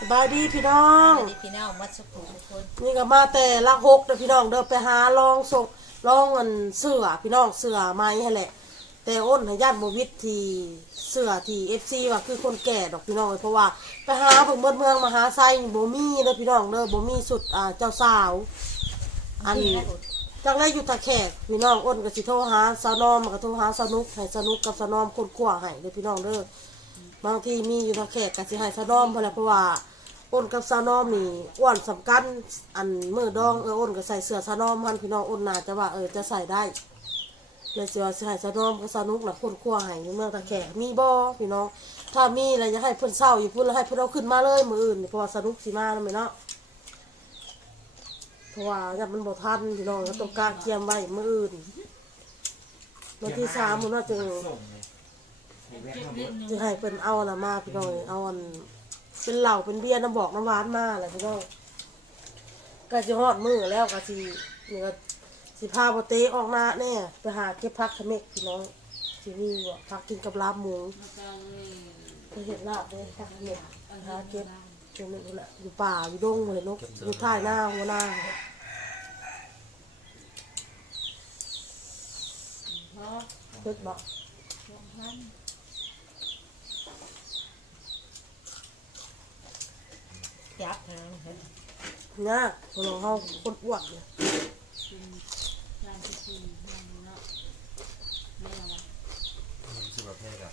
สบายดีพี่น้องสวัสดีพี่น้องมัดสุขุทุกคนนี่ก็มาแต่ละหกเด้อพี่น้องเด้อไปหาลองส่งลองอันเสื้อพี่น้องเสื้อไม้ให้แหละ แต่อ้นให้ญาติโมวิททีเสื้อที่เอฟซีว่าคือคนแก่ดอกพี่น้องเพราะว่าไปหาเพิ่งเมืองเมืองมหาไซบ่มีเด้อพี่น้องเด้อบ่มีสุดอ่าเจ้าสาว อันจังได้อยู่ตะแขกพี่น้องอ้นก็สิโทรหาสาวนอมก็โทรหาสนุกให้สนุกกับสาวนอมคนขั้วให้เด้อพี่น้องเด้อ บางทีมีอยู่ตะแขกก็สิให้สานอมเพราะอะไรเพราะว่าอ้นกับสานอมนี่อ้วนสำคัญอันมือดองเอออ้นก็ใส่เสื้อสานอมมันพี่น้องอ้นน่าจะว่าเออจะใส่ได้เลยสิว่าสิให้สานอมกับสานุกนะคนขั้วให้ในเมืองตะแขกมีบ่พี่น้องถ้ามีอะไรจะให้เพิ่นเศร้าอยู่พุ่นแล้วให้เพิ่นเอาขึ้นมาเลยมืออื่นเพราะว่าสนุกสิมาแล้วแม่เนาะเพราะว่าอย่ามันบ่ทันพี่น้องก็ต้องกล้าเกียมไว้มืออื่นวันที่สามมันน่าจะ ส่งเล จะให้เพิ่นเอาน่ะมาพี่น้องเอาอันเป็นเหล้าเป็นเบียร์น้ำบอกน้ำหวานมาแหละพี่น้องก็จะฮอดมือแล้วก็สินี่ก็สิพาบ่เตะออกหน้าแน่ไปหาเก็บผักขะเมกพี่น้องสิมีว่าผักกินกับลาบหมูไปเห็ดลาบเลยผักขะเมกหาเก็บจนนี่แหละอยู่ป่าอยู่ดงเลยนกอยู่ท้ายหน้าหัวหน้าเฮ็ดบ่ ยับนะเห็นยากคนของเฮาคนอ้วนเนี่ยชื่อประเภทอะ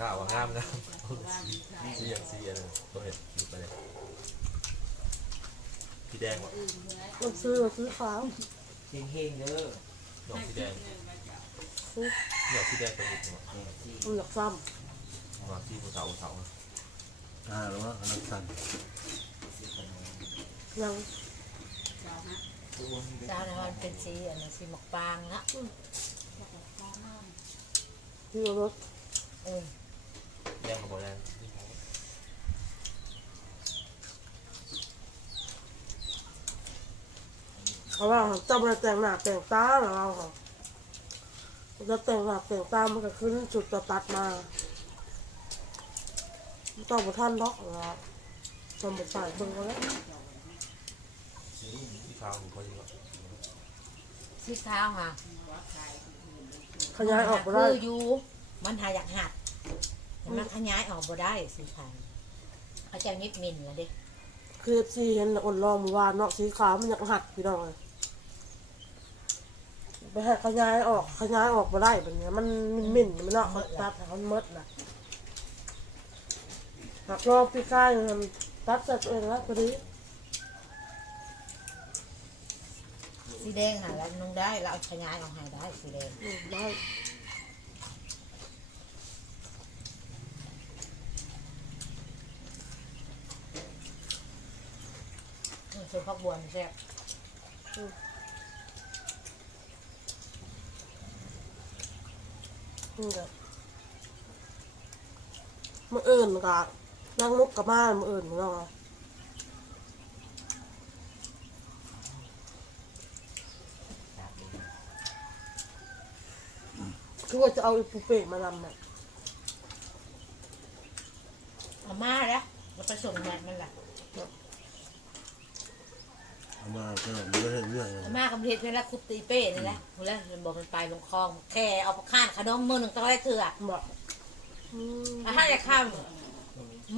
ข้าวว่างามนะสีอย่างสีอะไรตัวเห็ดดูไปเลยสีแดงวะมันซื้อมันซื้อขาวเฮงเฮงๆเด้อดอกสีแดงซื้อดอกสีแดงเป็นหมดแดงซี่มันอยากซ้ดอกที่ภูเสาภูเสา อ่าแล้วว่าอันนั้นสั่นซี่กันเลยำยังตัวนี้เด้อเจ้าในวันเป็นสีอันนั้นสีหมกปางนะที่รถเออแดงกับโบแดงเขาว่าเจ้าบ่ได้แต่งหน้าแต่งตาเหรอเราเขาจะแต่งหน้าแต่งตามันก็ขึ้นจุดตัดตัดมา ต้องบ่ทันดอกเหรอทำบ่ใส่เบิ่งก็แล้วที่ขาวผมพอดีว่าสีขาวค่ะขยายออกบ่ได้คืออยู่มันหาอยากหัดแต่มันขยายออกบ่ได้สีขาวเขาจะนิดมินละเด็กคือสิเห็นอ่อนรอมอวานเนาะสีขาวมันอยากหัดพี่น้องเลยไปให้ขยายออกขยายออกบ่ได้แบบนี้มันมันมิ่นมันเนาะเขาตัดให้มันหมดน่ะ หักรอบพี่กายมันตัดใส่ตัวเองแล้วพอดีสีแดงหาแล้วนุ่งได้เราเอาขยายออกให้ได้สีแดงอืมได้มันคือข้าวบัวนี่แซ่บนี่ก็มื่ออื่นก็ นั่งมุกกับมามื่ออื่นพี่น้องอะคือว่าจะเอาอีปูเป้มานำเนี่ยเอามาแล้วมันไปส่งแม่มันแหละเอามาก็ไม่ได้เรื่องเลยอาม่ากำเทศเวลาคุปตีเป้นี่แหละเวลาบอกมันไปลงคลอง แค่เอาข้านขนมมือหนึ่งต้องได้เถื่อบอกอืมอะถ้าจะข้าม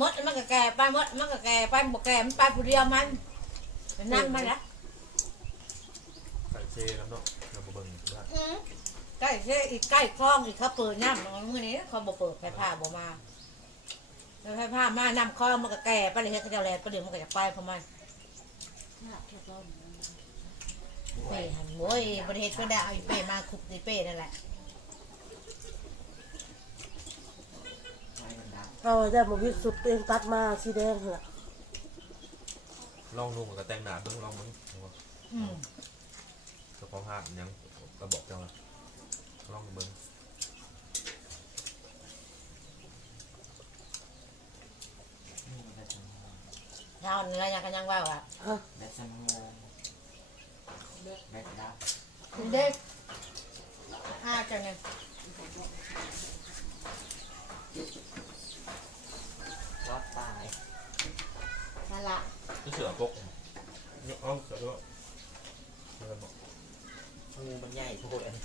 มดมันก็แก่ไปมดมันก็แก่ไปบอกแก่มันไปผู้เดียวมันมันนั่งมาแล้วใส่เซ่แล้วเนาะเราเบิ่งว่าอืมใกล้เช่อีกใกล้คลองอีกเขาเปิดน้ำมันมื่อนี้เขาบอกเปิดไฟผ้าบอกมาแล้วไฟผ้ามาน้ำคลองมันก็แก่ไปเลยเขาจะแลนไปเลยมันก็จะไปเพราะมันเป้หันโว้ยบริเหตุก็ได้เอาอีเป้มาคุปตีเป้นั่นแหละ ไม้มันดับ เอาได้มาวิสุดเองตัดมาสีแดงเหรอลองนุ่งกับแต่งหนาเบิ่งลองมึงอืมเฉพาะภาพยังกระบอกเจ้าละลองเบิ่งนี่มันได้สมองเท่านี้ยังกันยังว่าอะฮะได้สมองได้ดับเด็กห้าจังเนี่ย รอดตายเนั่นละที่เสือปกเนี่ยเอาเสือด้วยมันบอกงูมันใหญ่โพดอันนี้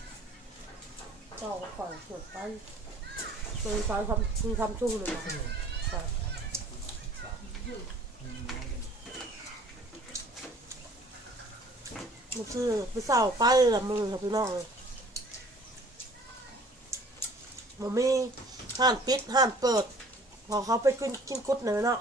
เจ้าก็ข่อยเกิดไปเคยใช้ทำคือทำชุ่มเลยนะใช่มันคือไปเศร้าไปละมือค่ะพี่น้องมันมีห้านปิดห้านเปิด พอเขาไปกินกินกุดเลยเนาะ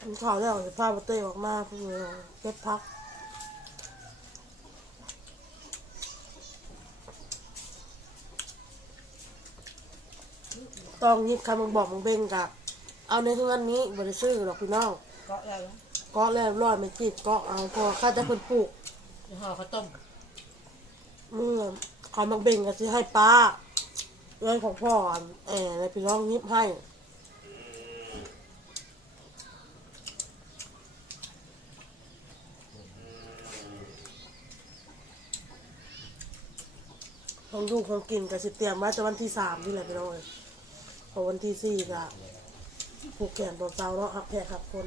กินข้าวแล้วจะพาปเต้ออกมาเพื่อเก็บพักต้องยิบคำมึงบอกมึงเบ่งกับเอาในเฮือนนี้บริซื้อหรอกพี่น้องก็แล้ว ก็แล้วร้อยไม่จิตก็เอาพอข้าจะเพิ่นปลูกห่อข้าวต้มมือคำมึงเบ่งก็สิให้ป้าเรื่องของพ่ออันแอร์ในพี่น้องยิบให้ของดูของกินก็สิเตรียมไว้จะวันที่สามนี่แหละพี่น้องเลยพอวันที่สี่ก็ผูกแขนบนเตาเนาะหักแพรหักคน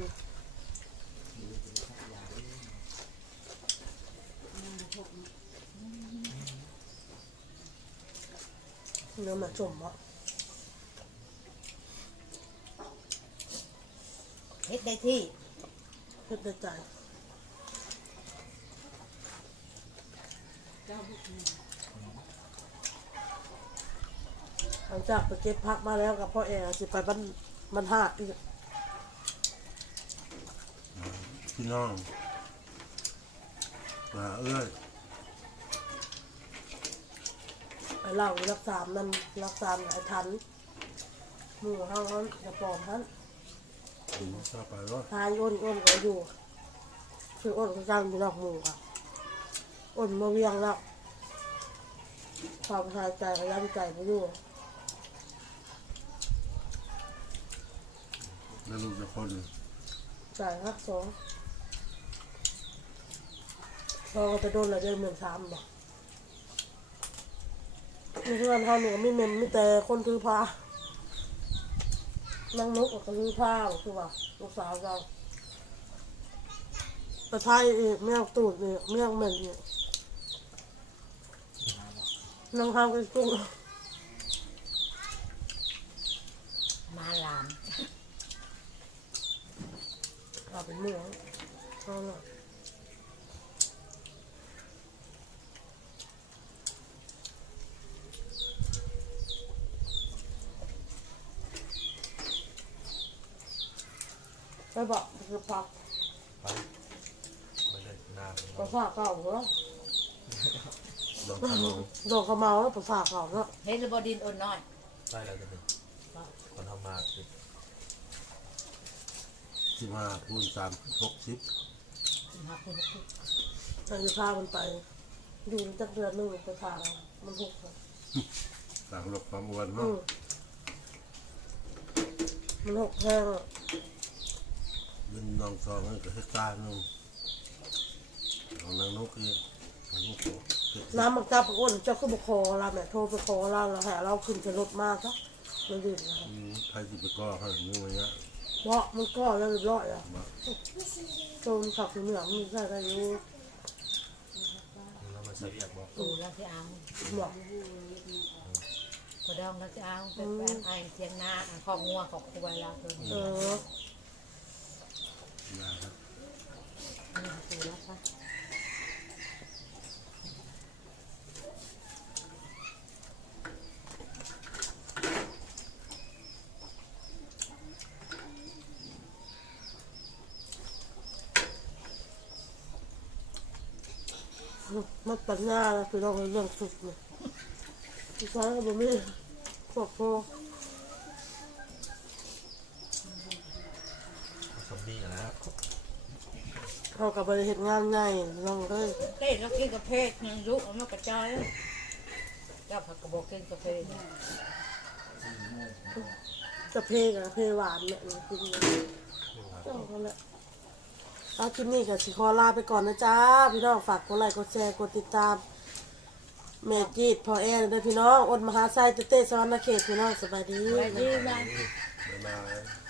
เนื้อมาจมวะเฮ็ดได้ที่เฮ็ดได้ใจหลังจากไปเก็บพักมาแล้วกับพ่อแอร์สิไปบ้านบ้านหาอีก พี่น้องมาเอ้ยไปเล่ารักษามันรักษาไอ้ทันหมู่เฮาเขาจะปลอมทันถึงชาไปว่าทายอ้นอ้นก็อยู่คืออ้นก็จังอยู่นอกหมู่ค่ะอ้นมาเวียงแล้วความหายใจพยายามใจไปอยู่แล้วลูกจะคนจ่ายฮักสอง พอก็จะโดนอะไรเดือนหมื่นสามบอกในเพื่อนเขาหนูไม่เมมไม่แต่คนถือผ้านั่งนกกับถือผ้าคือว่าลูกสาวเราตะไทยอีกเมี่ยงตูดอีกเมี่ยงเหม็นอีกนั่งข้าวกันกุ้งมาลามเอาเป็นหมูเอาหน่อย ไปบอกคือพักไปไม่ได้นานภาษาเก่าเหรอลองทำลองโดนเขาเมาแล้วภาษาเก่าเนาะเฮ็ดระบดินอ่อนน้อยได้แล้วจะเป็นคนทำมาคือสิบห้าคูณสามหกสิบหักคุณเราจะพามันไป อยู่ในจักเดือนหนึงไปพาเรามันหกเลยต่างหลบความอ้วนอืเนาะมมันหกแห้งอะ เป็นน้องซองให้กับเฮกตาร์หนึงของนางนกเองนางนกบอกเก็บน้ำมันจับอ้วนเจ้าขึ้นมาคอเราแม่โทรไปคอเราแล้วแห่เราขึ้นจะรถมากซะเราดื่มนะครับอืมใครจะไปก่อให้นึกว่าเนี้ยเพราะมันก็แล้วเรียบร้อยอะมาโจนขับเหนือมันใช่ได้อยูแล้วมันใช้เรียกว่าตูแล้วสิเอาบอกกระดองแล้วสิเอาเป็นแฟนไอ้เทียงนาอันของงัวของควายเราตัวนี้เออ ยาครับตูแล้วปะมันปัญญาแล้วพี่น้องเรื่องสุดเลยพี่ชายก็บ่มีพวกพ่อ ซอมบี้แล้ว เขากับบริเหตุงานง่ายน้องเลยเต้แล้วกินกาแฟยังยุกมันกระจายเจ้าผักกระบอกกินกาแฟจะเพกอะเพหวานเนี่ยกินเลยเจ้าเขาแหละเอาคลิปนี้กับสิขอลาไปก่อนนะจ้าพี่น้องฝากกดไลค์กดแชร์กดติดตามแม่จีดพ่อแอนเด้อพี่น้องอดมหาไซเตเต้สวรรณเขตพี่น้องสบายดีไปดีบ้านบ๊ายบาย